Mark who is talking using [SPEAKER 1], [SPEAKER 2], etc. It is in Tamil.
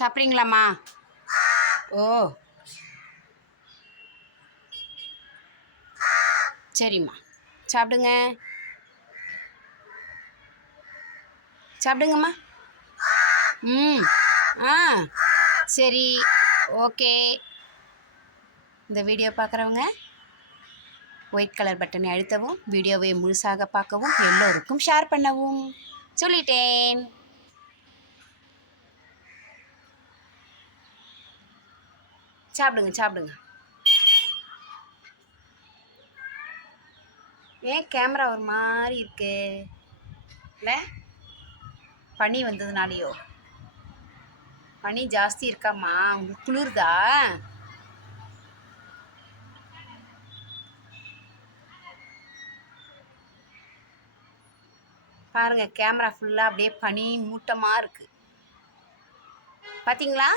[SPEAKER 1] சாப்பிட்றீங்களாம்மா? ஓ. சரிம்மா. சாப்பிடுங்க. சாப்பிடுங்கம்மா. ம். ஆ. சரி. ஓகே. இந்த வீடியோ பார்க்குறவங்க ஒயிட் கலர் பட்டனை அழுத்தவும் வீடியோவை முழுசாக பார்க்கவும் எல்லோருக்கும் ஷேர் பண்ணவும். சொல்லிட்டேன். சாப்பிடுங்க சாப்பிடுங்க. ஏன் கேமரா ஒரு மாதிரி இருக்கு? இல்லை? பனி வந்ததுனாலையோ? பனி ஜாஸ்தி இருக்காம்மா. உங்களுக்கு குளிருதா? பாருங்க கேமரா ஃபுல்லாக அப்படியே பனி மூட்டமாக இருக்குது பார்த்தீங்களா